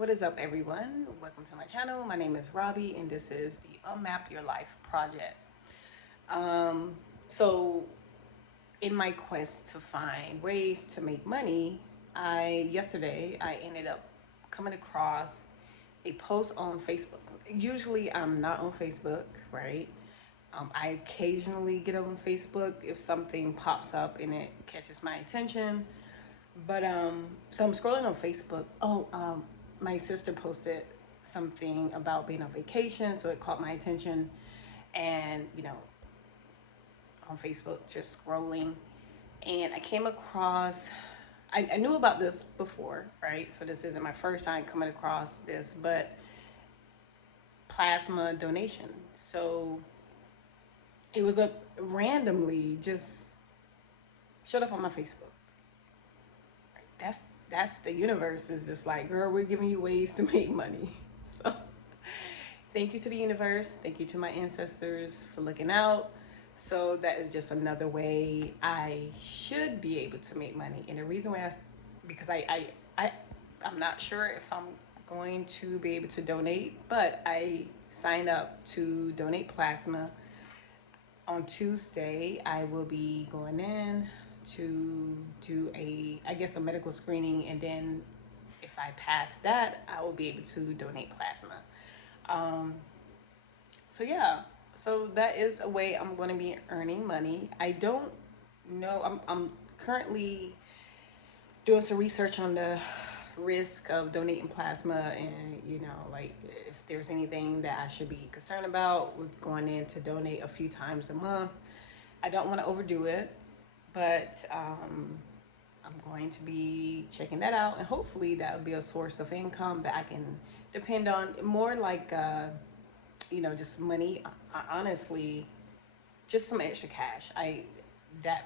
What is up, everyone? Welcome to my channel. My name is Robbie, and this is the Unmap Your Life project. Um, so, in my quest to find ways to make money, yesterday I ended up coming across a post on Facebook. Usually, I'm not on Facebook, right? I occasionally get on Facebook if something pops up and it catches my attention. So I'm scrolling on Facebook. My sister posted something about being on vacation, so it caught my attention. And on Facebook, just scrolling, and I came across. I knew about this before, right? So this isn't my first time coming across this, but plasma donation. So it was a randomly just showed up on my Facebook. That's the universe is just like, girl, we're giving you ways to make money. So thank you to the universe, thank you to my ancestors for looking out. So that is just another way I should be able to make money. And the reason why because I'm not sure if I'm going to be able to donate, but I signed up to donate plasma. On Tuesday I will be going in to do a medical screening, and then if I pass that, I will be able to donate plasma. Um, so yeah, so that is a way I'm going to be earning money. I don't know. I'm currently doing some research on the risk of donating plasma, and like if there's anything that I should be concerned about with going in to donate a few times a month. I don't want to overdo it, but I'm going to be checking that out, and hopefully that will be a source of income that I can depend on. More like, just money. Honestly, just some extra cash. That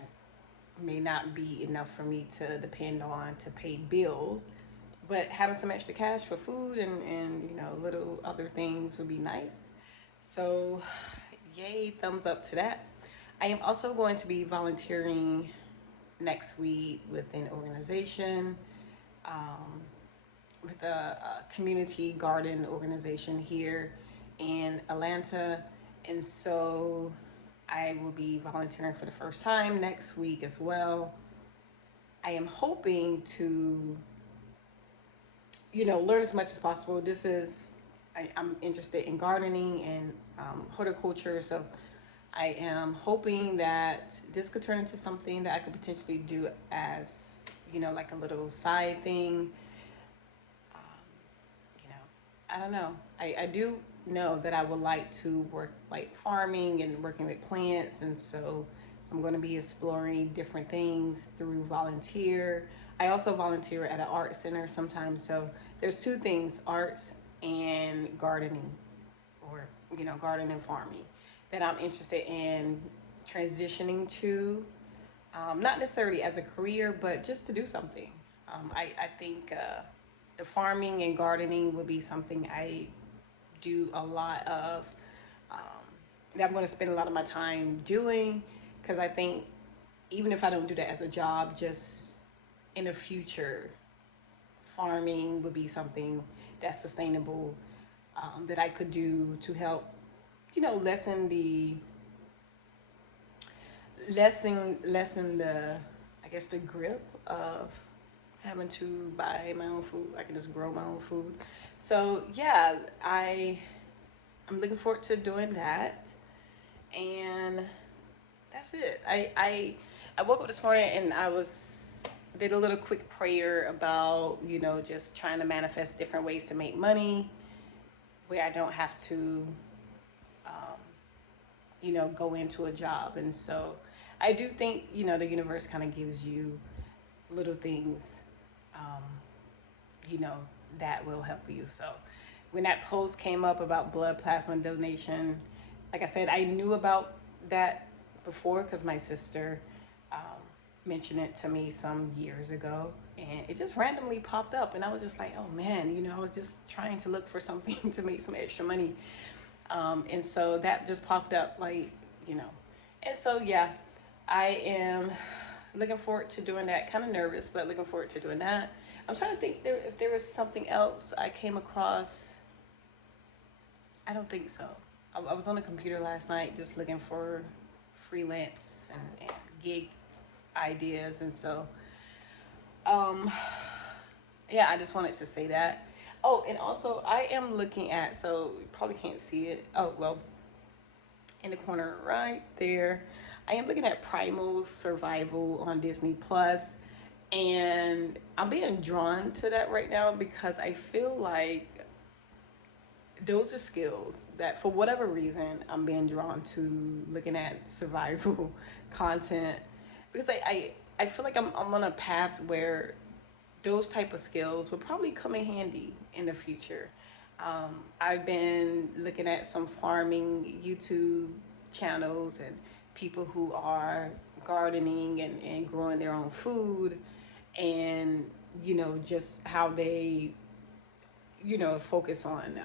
may not be enough for me to depend on to pay bills, but having some extra cash for food and little other things would be nice. So, yay, thumbs up to that. I am also going to be volunteering next week with an organization, um, with a community garden organization here in Atlanta. And so I will be volunteering for the first time next week as well. I am hoping to, learn as much as possible. I'm interested in gardening and horticulture. So I am hoping that this could turn into something that I could potentially do as, like a little side thing. I don't know. I do know that I would like to work like farming and working with plants. And so I'm going to be exploring different things through volunteer. I also volunteer at an art center sometimes. So there's two things, arts and gardening, or, gardening and farming, that I'm interested in transitioning to. Not necessarily as a career, but just to do something. I think the farming and gardening would be something I do a lot of, um, that I'm going to spend a lot of my time doing, because I think even if I don't do that as a job, just in the future, farming would be something that's sustainable, that I could do to help, lessen the, I guess, the grip of having to buy my own food. I can just grow my own food. So yeah, I'm looking forward to doing that, and that's it. I woke up this morning and did a little quick prayer about just trying to manifest different ways to make money where I don't have to go into a job. And so I do think the universe kind of gives you little things, um, you know, that will help you. So when that post came up about blood plasma donation, like I said, I knew about that before because my sister um, mentioned it to me some years ago, and it just randomly popped up, and I was just like, oh man, I was just trying to look for something to make some extra money, and so that just popped up, like, and so yeah, I am looking forward to doing that. Kind of nervous, but looking forward to doing that. I'm trying to think if there was something else I came across. I don't think so. I was on the computer last night just looking for freelance and gig ideas, and so um, yeah, I just wanted to say that. Oh, and also I am looking at, so you probably can't see it. Oh well, in the corner right there, I am looking at Primal Survival on Disney Plus, and I'm being drawn to that right now because I feel like those are skills that for whatever reason I'm being drawn to looking at survival content, because I feel like I'm on a path where those type of skills will probably come in handy in the future. I've been looking at some farming YouTube channels and people who are gardening and growing their own food, and just how they focus on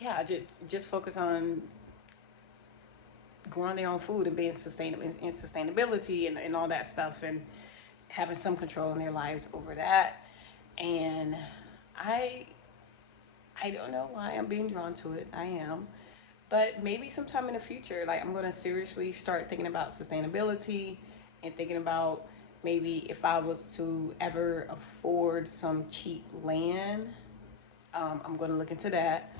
yeah, just focus on growing their own food and being sustainable and sustainability and all that stuff, and having some control in their lives over that. And I I don't know why I'm being drawn to it. I am. But maybe sometime in the future, like I'm gonna seriously start thinking about sustainability and thinking about maybe if I was to ever afford some cheap land, I'm gonna look into that.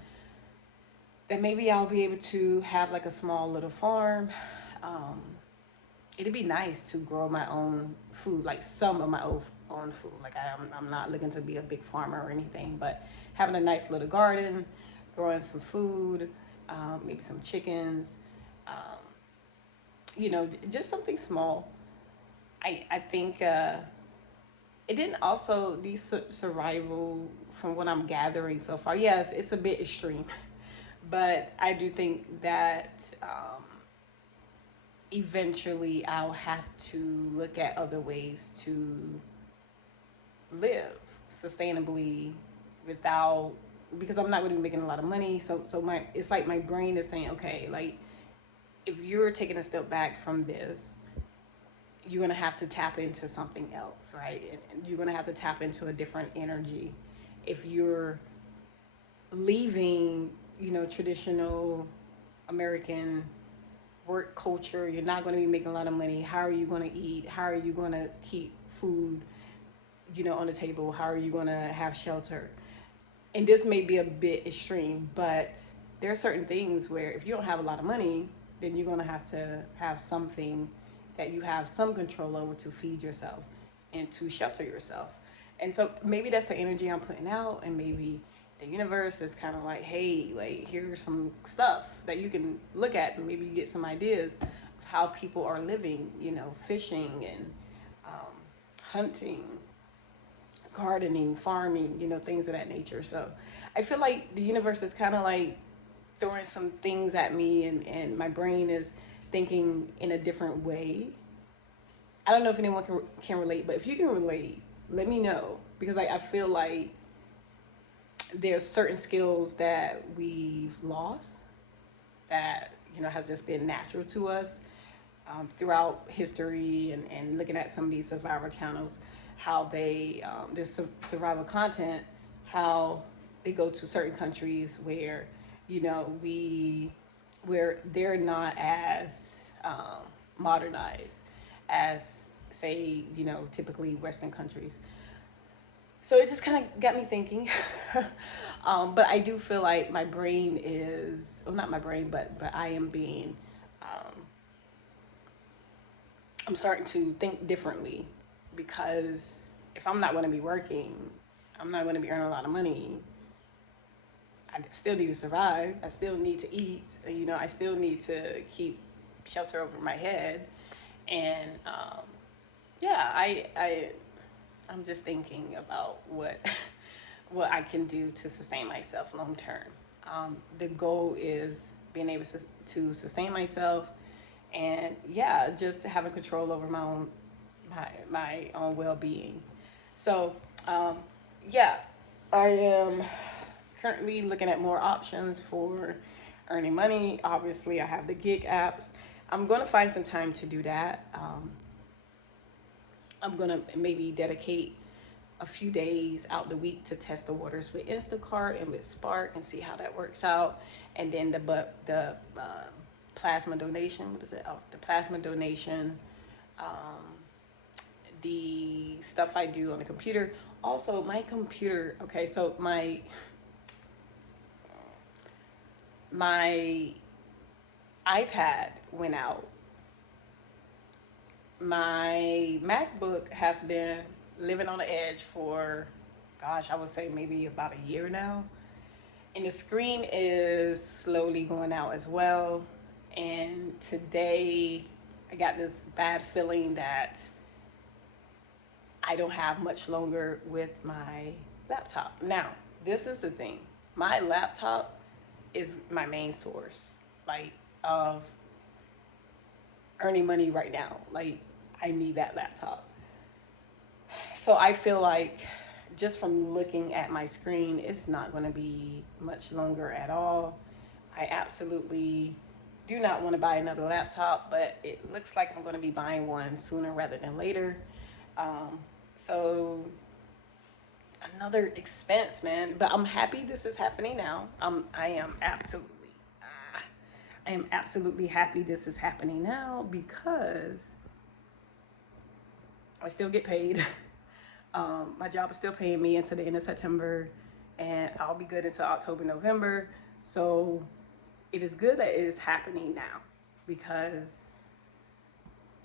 Then maybe I'll be able to have like a small little farm. Um, it'd be nice to grow my own food, like some of my own food. Like I'm not looking to be a big farmer or anything, but having a nice little garden, growing some food, maybe some chickens, um, just something small. I think it didn't also these survival from what I'm gathering so far. Yes, it's a bit extreme, but I do think that eventually I'll have to look at other ways to live sustainably without, because I'm not going to be making a lot of money. So my it's like my brain is saying, okay, like if you're taking a step back from this, you're going to have to tap into something else, right? And you're going to have to tap into a different energy. If you're leaving, traditional American work culture, you're not going to be making a lot of money. How are you going to eat? How are you going to keep food, on the table? How are you going to have shelter? And this may be a bit extreme, but there are certain things where if you don't have a lot of money, then you're going to have something that you have some control over to feed yourself and to shelter yourself. And so maybe that's the energy I'm putting out, and maybe the universe is kind of like, hey, like here's some stuff that you can look at, and maybe you get some ideas of how people are living, fishing and hunting, gardening, farming, things of that nature. So I feel like the universe is kind of like throwing some things at me, and my brain is thinking in a different way. I don't know if anyone can relate, but if you can relate, let me know, because I feel like there's certain skills that we've lost that has just been natural to us throughout history, and looking at some of these survivor channels, how they this survival content, how they go to certain countries where where they're not as modernized as, say, typically Western countries. So it just kind of got me thinking. But I do feel like my brain is, well, not my brain, but I am being, I'm starting to think differently, because if I'm not going to be working, I'm not going to be earning a lot of money. I still need to survive. I still need to eat. I still need to keep shelter over my head. And yeah, I'm just thinking about what what I can do to sustain myself long term. The goal is being able to sustain myself, and yeah, just having control over my own well being. So yeah, I am currently looking at more options for earning money. Obviously, I have the gig apps. I'm going to find some time to do that. I'm gonna maybe dedicate a few days out the week to test the waters with Instacart and with Spark and see how that works out. And then the plasma donation. What is it? Oh, the plasma donation. The stuff I do on the computer. Also, my computer. Okay, so my iPad went out. My MacBook has been living on the edge for, gosh, I would say maybe about a year now. And the screen is slowly going out as well. And today I got this bad feeling that I don't have much longer with my laptop. Now, this is the thing. My laptop is my main source, like, of earning money right now. Like, I need that laptop. So I feel like just from looking at my screen, it's not going to be much longer at all. I absolutely do not want to buy another laptop, but it looks like I'm going to be buying one sooner rather than later. So another expense, man. But I'm happy this is happening now. I am absolutely happy this is happening now because I still get paid. My job is still paying me until the end of September, and I'll be good until October, November. So it is good that it is happening now because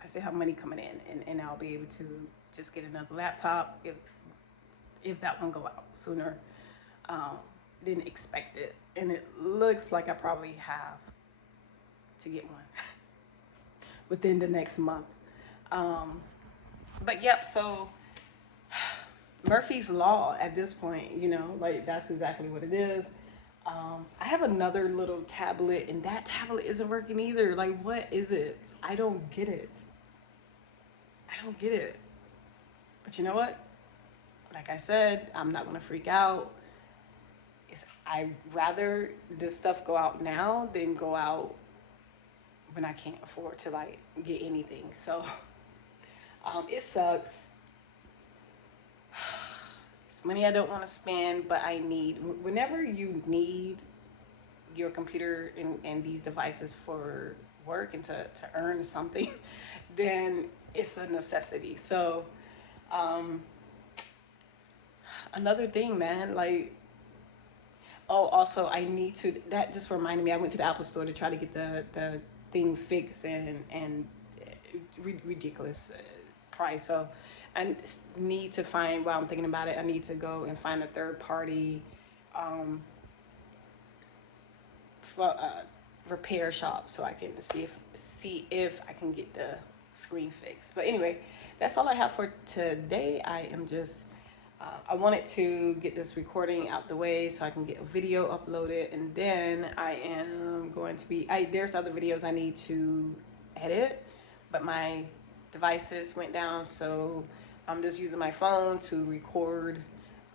I still have money coming in, and I'll be able to just get another laptop if that one go out sooner than expected. And it looks like I probably have to get one within the next month. But yep, so Murphy's Law at this point, you know, like that's exactly what it is. I have another little tablet, and that tablet isn't working either. Like, what is it? I don't get it. I don't get it. But you know what? Like I said, I'm not gonna freak out. I'd rather this stuff go out now than go out when I can't afford to like get anything. So it sucks. It's money I don't want to spend, but I need. Whenever you need your computer and these devices for work and to earn something, then it's a necessity. So another thing, man, like, oh, also I need to, that just reminded me, I went to the Apple store to try to get the thing fixed and ridiculous price. So I need to find, while I'm thinking about it, I need to go and find a third party repair shop so I can see if I can get the screen fixed. But anyway, that's all I have for today. I am just I wanted to get this recording out the way so I can get a video uploaded, and then I am going to be, there's other videos I need to edit, but my devices went down, so I'm just using my phone to record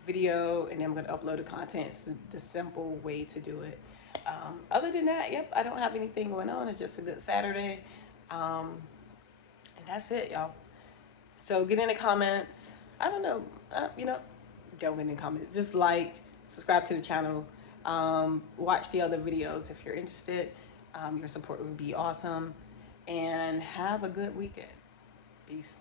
video, and then I'm going to upload the content. It's the simple way to do it. Other than that, yep, I don't have anything going on. It's just a good Saturday. And that's it, y'all. So get in the comments. I don't know, don't get in the comments. Just like, subscribe to the channel. Watch the other videos if you're interested. Your support would be awesome. And have a good weekend. Peace.